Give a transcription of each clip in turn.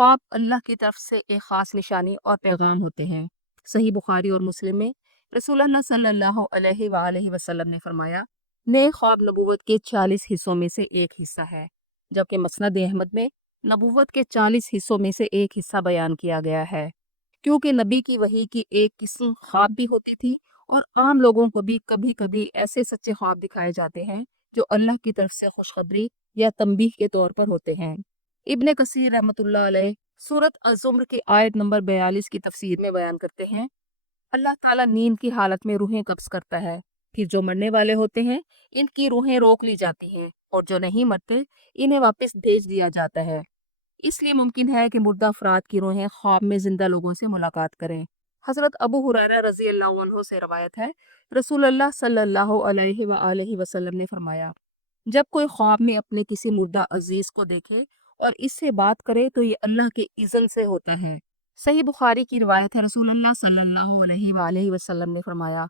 ख्वाब अल्लाह की तरफ से एक ख़ास निशानी और पैगाम होते हैं। सही बुखारी और मुस्लिम में रसूलुल्लाह सल्लल्लाहु अलैहि वसल्लम ने फरमाया, नेक ख्वाब नबूवत के 40 हिस्सों में से एक हिस्सा है, जबकि मसनद अहमद में नबूवत के 40 हिस्सों में से एक हिस्सा बयान किया गया है। क्योंकि नबी की वही की एक किस्म ख्वाब भी होती थी और आम लोगों को भी कभी कभी ऐसे सच्चे ख्वाब दिखाए जाते हैं जो अल्लाह की तरफ से खुशखबरी या तंबीह के तौर पर होते हैं। इब्ने कसीर रहमतुल्लाह अलैह सूरत अज़ुम्र की आयत नंबर 42 की तफसीर में बयान करते हैं, अल्लाह ताला नींद की हालत में रूहें कब्ज करता है, फिर जो मरने वाले होते हैं इनकी रूहें रोक ली जाती हैं और जो नहीं मरते इन्हें वापस भेज दिया जाता है। इसलिए मुमकिन है कि मुर्दा अफराद की रूहें ख्वाब में जिंदा लोगों से मुलाकात करें। हजरत अबू हुरैरा रजी अल्लाह अन्हु से रवायत है, रसूलुल्लाह सल्लल्लाहु अलैहि वसल्लम ने फरमाया, जब कोई ख्वाब में अपने किसी मुर्दा अजीज को देखे और इससे बात करे तो ये अल्लाह के इज़्न से होता है। सही बुखारी की रिवायत है, रसूलुल्लाह सल्लल्लाहु अलैहि वसल्लम ने फरमाया,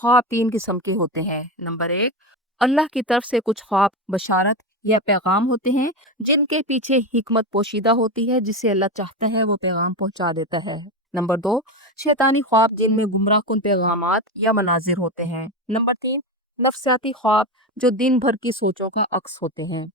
ख्वाब 3 किस्म के होते हैं। नंबर 1, अल्लाह की तरफ से कुछ ख्वाब बशारत या पैगाम होते हैं जिनके पीछे हिकमत पोशीदा होती है, जिसे अल्लाह चाहता है वो पैगाम पहुंचा देता है। नंबर 2, शैतानी ख्वाब जिनमें गुमराह कुन पैगामात या मनाजिर होते हैं। नंबर 3, नफसियाती ख्वाब जो दिन भर की सोचों का अक्स होते हैं।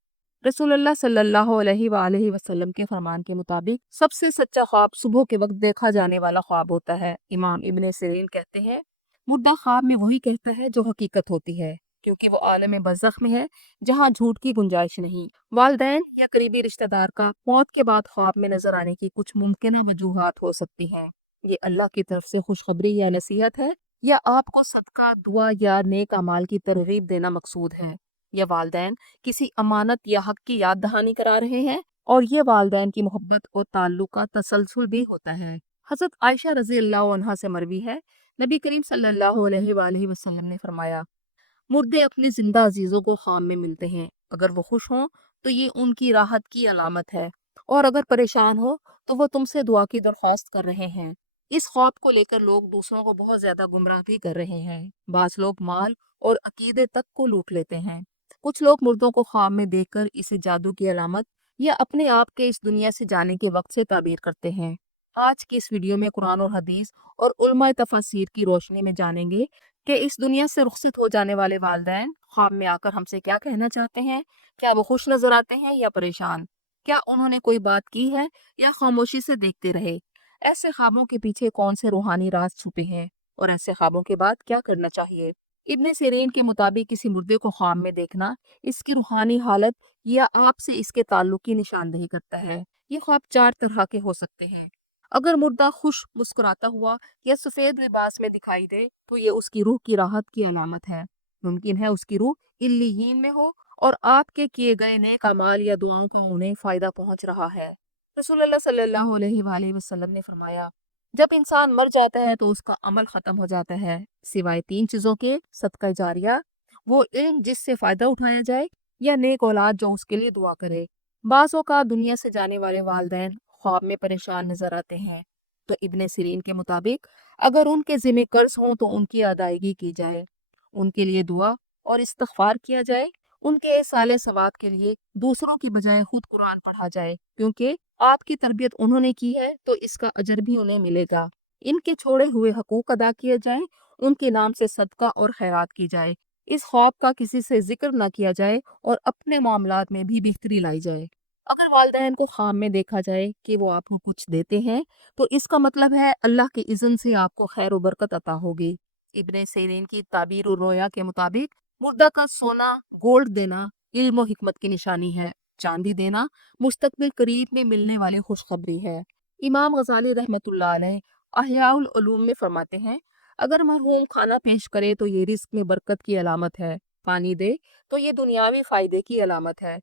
रसूलुल्लाह सल्लल्लाहु अलैहि वसल्लम के फरमान के मुताबिक सबसे सच्चा ख्वाब सुबह के वक्त देखा जाने वाला ख्वाब होता है। इमाम इब्ने सिरीन कहते हैं, मुर्दा ख्वाब में वही कहता है जो हकीकत होती है, क्योंकि वो आलम बरज़ख में है जहाँ झूठ की गुंजाइश नहीं। वालिदैन या करीबी रिश्तेदार का मौत के बाद ख्वाब में नजर आने की कुछ मुमकिन वजूहात हो सकती हैं। ये अल्लाह की तरफ से खुशखबरी या नसीहत है, या आपको सदका, दुआ या नेक अमाल की तरगीब देना मकसूद है, या वालिदैन किसी अमानत या हक की याद दहानी करा रहे हैं, और ये वालिदैन की मोहब्बत और ताल्लुक का तसलसल भी होता है। हज़रत आयशा रज़ी अल्लाह अन्हा से मरवी है, नबी करीम सल्लल्लाहु अलैहि वसल्लम ने फरमाया, मुर्दे अपने जिंदा अजीजों को ख्वाब में मिलते हैं। अगर वो खुश हों तो ये उनकी राहत की अलामत है, और अगर परेशान हो तो वो तुमसे दुआ की दरख्वास्त कर रहे हैं। इस ख्वाब को लेकर लोग दूसरों को बहुत ज्यादा गुमराह भी कर रहे हैं। बाज लोग माल और अकीदे तक को लूट लेते हैं। कुछ लोग मुर्दों को ख्वाब में देखकर इसे जादू की अलामत या अपने आप के इस दुनिया से जाने के वक्त से ताबीर करते हैं। आज की इस वीडियो में कुरान और हदीस और उलमा तफसीर की रोशनी में जानेंगे कि इस दुनिया से रुखसत हो जाने वाले वालिदैन ख्वाब में आकर हमसे क्या कहना चाहते हैं। क्या वो खुश नजर आते हैं या परेशान? क्या उन्होंने कोई बात की है या खामोशी से देखते रहे? ऐसे ख्वाबों के पीछे कौन से रूहानी राज छुपे हैं, और ऐसे ख्वाबों के बाद क्या करना चाहिए? इब्ने सिरीन के मुताबिक किसी मुर्दे को ख्वाब में देखना इसकी रूहानी हालत या आपसे इसके ताल्लुक की निशानदेही करता है। ये ख्वाब 4 तरह के हो सकते हैं। अगर मुर्दा खुश मुस्कुराता हुआ या सफेद लिबास में दिखाई दे तो ये उसकी रूह की राहत की अलामत है। मुमकिन है उसकी रूह इल्लियीन में हो और आपके किए गए नेक अमाल या दुआओं का उन्हें फायदा पहुंच रहा है। रसूलुल्लाह सल्लल्लाहु अलैहि वसल्लम ने फरमाया, जब इंसान मर जाता है तो उसका अमल खत्म हो जाता है, सिवाय 3 चीजों के, सदका जारिया, वो इल्म जिससे फायदा उठाया जाए, या नेक औलाद जो उसके लिए दुआ करे। बाज़ों का दुनिया से जाने वाले वालिदैन ख्वाब में परेशान नजर आते हैं, तो इब्ने सिरीन के मुताबिक अगर उनके जिम्मे कर्ज हों तो उनकी अदायगी की जाए, उनके लिए दुआ और इस्तगफार किया जाए, उनके साले सवाब के लिए दूसरों की बजाय खुद कुरान पढ़ा जाए, क्योंकि आपकी तरबियत उन्होंने की है तो इसका अजर भी उन्हें मिलेगा। इनके छोड़े हुए हकूक अदा किए जाए, उनके नाम से सदका और खैरात की जाए, इस ख्वाब का किसी से जिक्र न किया जाए और अपने मामलात में भी बेहतरी लाई जाए। अगर वालिदैन को ख्वाब में देखा जाए कि वो आपको कुछ देते हैं तो इसका मतलब है अल्लाह के इज़्न से आपको खैर व बरकत अता होगी। इब्ने सीरीन की ताबीर और रोया के मुताबिक मुर्दा का सोना, गोल्ड देना इल्म और हिकमत की निशानी है। चांदी देना मुस्तकबिल करीब में मिलने वाली खुशखबरी है। इमाम गजाली रहमतुल्लाह अलैह अहयाउल उलूम में फरमाते हैं, अगर मरहूम खाना पेश करे तो ये रिस्क में बरकत की अलामत है, पानी दे तो ये दुनियावी फायदे की अलामत है।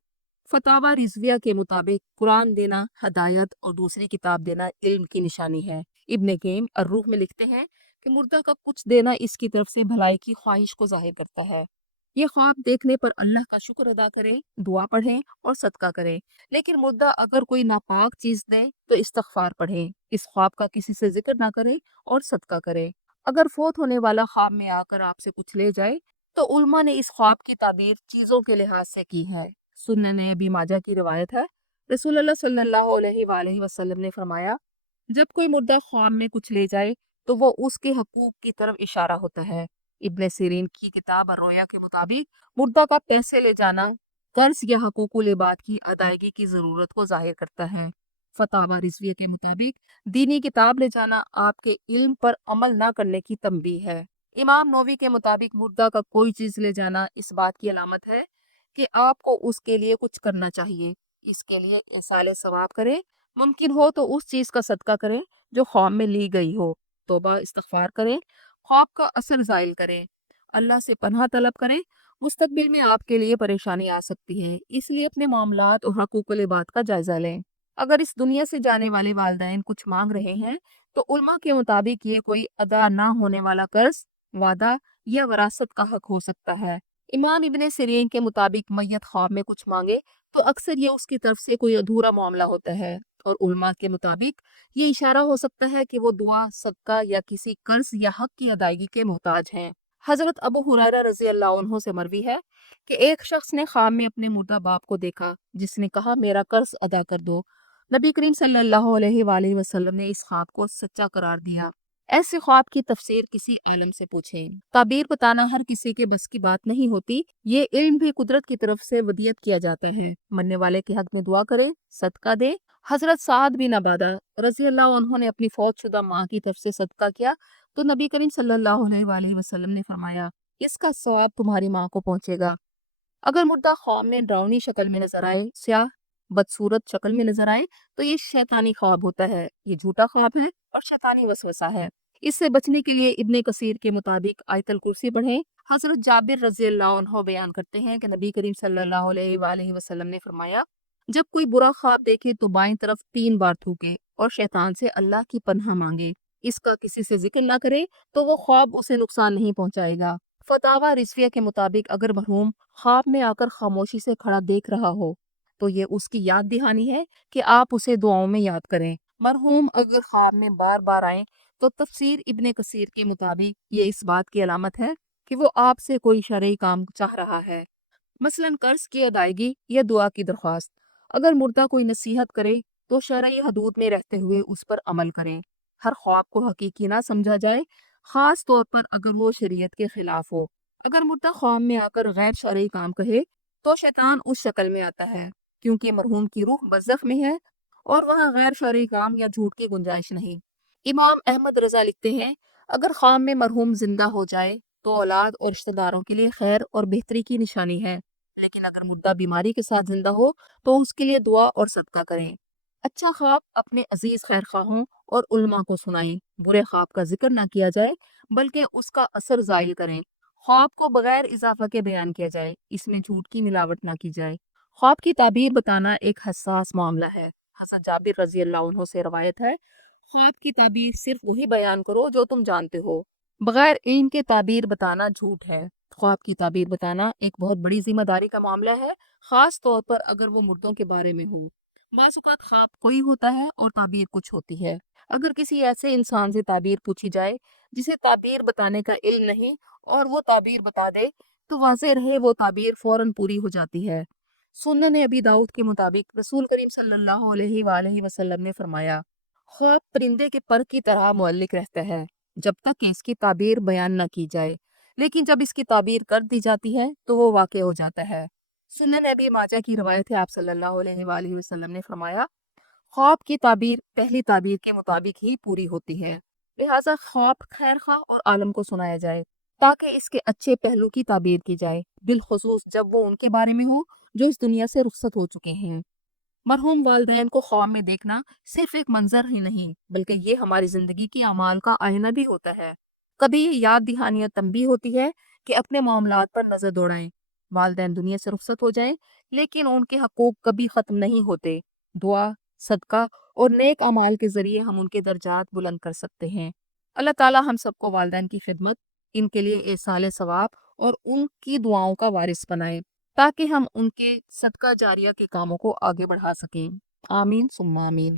फतावा रिजविया के मुताबिक कुरान देना हदायत और दूसरी किताब देना इल्म की निशानी है। इब्ने क़य्यिम अर्रूह में लिखते हैं कि मुर्दा का कुछ देना इसकी तरफ से भलाई की ख्वाहिश को जाहिर करता है। ये ख्वाब देखने पर अल्लाह का शुक्र अदा करें, दुआ पढ़ें और सदका करें। लेकिन मुर्दा अगर कोई नापाक चीज दे तो इस्तगफार पढ़ें, इस ख्वाब का किसी से जिक्र ना करें और सदका करें। अगर फोत होने वाला ख्वाब में आकर आपसे कुछ ले जाए तो उल्मा ने इस ख्वाब की ताबीर चीजों के लिहाज से की है। सुनन अबी माजा की रिवायत है, رسول اللہ صلی اللہ علیہ وآلہ وسلم نے فرمایا جب کوئی مردہ خواب میں کچھ لے جائے تو وہ اس کے حقوق کی طرف اشارہ ہوتا ہے۔ ابن سیرین کی کتاب الرؤیا کے مطابق مردہ کا پیسے لے جانا قرض یا حقوق العباد کی ادائیگی کی ضرورت کو ظاہر کرتا ہے۔ فتاوی رضویہ کے مطابق دینی کتاب لے جانا آپ کے علم پر عمل نہ کرنے کی تنبیہ ہے۔ امام نووی کے مطابق مردہ کا کوئی چیز لے جانا اس بات کی علامت ہے کہ آپ کو اس کے لیے کچھ کرنا چاہیے۔ اس کے لیے ایصال ثواب کریں، ممکن ہو تو اس چیز کا صدقہ کریں جو خواب میں لی گئی ہو، توبہ استغفار کریں، خواب کا اثر زائل کریں، اللہ سے پناہ طلب کریں۔ مستقبل میں آپ کے لیے پریشانی آ سکتی ہے، اس لیے اپنے معاملات اور حقوق العباد کا جائزہ لیں۔ اگر اس دنیا سے جانے والے والدین کچھ مانگ رہے ہیں تو علماء کے مطابق یہ کوئی ادا نہ ہونے والا قرض، وعدہ یا وراثت کا حق ہو سکتا ہے۔ امام ابن سیرین کے مطابق میت خواب میں کچھ مانگے تو اکثر یہ اس کی طرف سے کوئی ادھورا معاملہ ہوتا ہے، اور علماء کے مطابق یہ اشارہ ہو سکتا ہے کہ وہ دعا، صدقہ یا کسی قرض یا حق کی ادائیگی کے محتاج ہیں۔ حضرت ابو ہریرہ رضی اللہ عنہ سے مروی ہے کہ ایک شخص نے خواب میں اپنے مردہ باپ کو دیکھا جس نے کہا میرا قرض ادا کر دو۔ نبی کریم صلی اللہ علیہ وآلہ وسلم نے اس خواب کو سچا قرار دیا۔ ایسے خواب کی تفسیر کسی عالم سے پوچھیں۔ تعبیر بتانا ہر کسی کے بس کی بات نہیں ہوتی، یہ علم بھی قدرت کی طرف سے ودیت کیا جاتا ہے۔ مرنے والے کے حق میں دعا کریں، صدقہ دیں۔ حضرت سعد بن عبادہ رضی اللہ عنہ نے اپنی فوت شدہ ماں کی طرف سے صدقہ کیا تو نبی کریم صلی اللہ علیہ وآلہ وسلم نے فرمایا اس کا ثواب تمہاری ماں کو پہنچے گا۔ اگر مردہ خواب میں ڈراؤنی شکل میں نظر آئے، سیاہ بدصورت شکل میں نظر آئے تو یہ شیطانی خواب ہوتا ہے، یہ جھوٹا خواب ہے اور شیطانی وسوسہ ہے۔ اس سے بچنے کے لیے ابن کثیر کے مطابق آیت الکرسی پڑھیں۔ حضرت جابر رضی اللہ عنہ بیان کرتے ہیں کہ نبی کریم صلی اللہ علیہ وآلہ وسلم نے فرمایا جب کوئی برا خواب دیکھے تو بائیں طرف 3 بار تھوکے اور شیطان سے اللہ کی پناہ مانگے، اس کا کسی سے ذکر نہ کرے تو وہ خواب اسے نقصان نہیں پہنچائے گا۔ فتاوی رضویہ کے مطابق اگر مرحوم خواب میں آ کر خاموشی سے کھڑا دیکھ رہا ہو تو یہ اس کی یاد دہانی ہے کہ آپ اسے دعاؤں میں یاد کریں۔ مرحوم اگر خواب میں بار بار آئیں تو تفسیر ابن کثیر کے مطابق یہ اس بات کی علامت ہے کہ وہ آپ سے کوئی شرعی کام چاہ رہا ہے، مثلاً قرض کی ادائیگی یا دعا کی درخواست۔ اگر مردہ کوئی نصیحت کرے تو شرعی حدود میں رہتے ہوئے اس پر عمل کریں۔ ہر خواب کو حقیقی نہ سمجھا جائے، خاص طور پر اگر وہ شریعت کے خلاف ہو۔ اگر مردہ خواب میں آ کر غیر شرعی کام کہے تو شیطان اس شکل میں آتا ہے کیونکہ مرحوم کی روح برزخ میں ہے اور وہاں غیر شرعی کام یا جھوٹ کی گنجائش نہیں۔ امام احمد رضا لکھتے ہیں اگر خواب میں مرحوم زندہ ہو جائے تو اولاد اور رشتہ داروں کے لیے خیر اور بہتری کی نشانی ہے، لیکن اگر مردہ بیماری کے ساتھ زندہ ہو تو اس کے لیے دعا اور صدقہ کریں۔ اچھا خواب اپنے عزیز خیر خواہوں اور علماء کو سنائیں، برے خواب کا ذکر نہ کیا جائے بلکہ اس کا اثر زائل کریں۔ خواب کو بغیر اضافہ کے بیان کیا جائے، اس میں جھوٹ کی ملاوٹ نہ کی جائے۔ خواب کی تعبیر بتانا ایک حساس معاملہ ہے۔ حضرت جابر رضی اللہ عنہ سے روایت ہے خواب کی تعبیر صرف وہی بیان کرو جو تم جانتے ہو، بغیر علم کے تعبیر بتانا جھوٹ ہے۔ خواب کی تعبیر بتانا ایک بہت بڑی ذمہ داری کا معاملہ ہے، خاص طور پر اگر وہ مردوں کے بارے میں ہو۔ بعض اوقات خواب کوئی ہوتا ہے اور تعبیر کچھ ہوتی ہے۔ اگر کسی ایسے انسان سے تعبیر پوچھی جائے جسے تعبیر بتانے کا علم نہیں اور وہ تعبیر بتا دے تو واضح رہے وہ تعبیر فوراً پوری ہو جاتی ہے۔ سنن ابی داؤد کے مطابق رسول کریم صلی اللہ علیہ وآلہ وسلم نے فرمایا خواب پرندے کے پر کی طرح معلق رہتا ہے جب تک کہ اس کی تعبیر بیان نہ کی جائے، لیکن جب اس کی تعبیر کر دی جاتی ہے تو وہ واقع ہو جاتا ہے۔ سنن ابی ماجہ کی روایت ہے آپ صلی اللہ علیہ وآلہ وسلم نے فرمایا خواب کی تعبیر پہلی تعبیر کے مطابق ہی پوری ہوتی ہے، لہٰذا خواب خیر خواہ اور عالم کو سنایا جائے تاکہ اس کے اچھے پہلو کی تعبیر کی جائے، بالخصوص جب وہ ان کے بارے میں ہو جو اس دنیا سے رخصت ہو چکے ہیں۔ مرحوم والدین کو خواب میں دیکھنا صرف ایک منظر ہی نہیں بلکہ یہ ہماری زندگی کی اعمال کا آئینہ بھی ہوتا ہے۔ کبھی یہ یاد دہانی یا تنبیہ ہوتی ہے کہ اپنے معاملات پر نظر دوڑائیں۔ والدین دنیا سے رخصت ہو جائیں لیکن ان کے حقوق کبھی ختم نہیں ہوتے۔ دعا، صدقہ اور نیک اعمال کے ذریعے ہم ان کے درجات بلند کر سکتے ہیں۔ اللہ تعالی ہم سب کو والدین کی خدمت، ان کے لیے ایصال ثواب اور ان کی دعاؤں کا وارث بنائے تاکہ ہم ان کے صدقہ جاریہ کے کاموں کو آگے بڑھا سکیں۔ آمین ثم آمین۔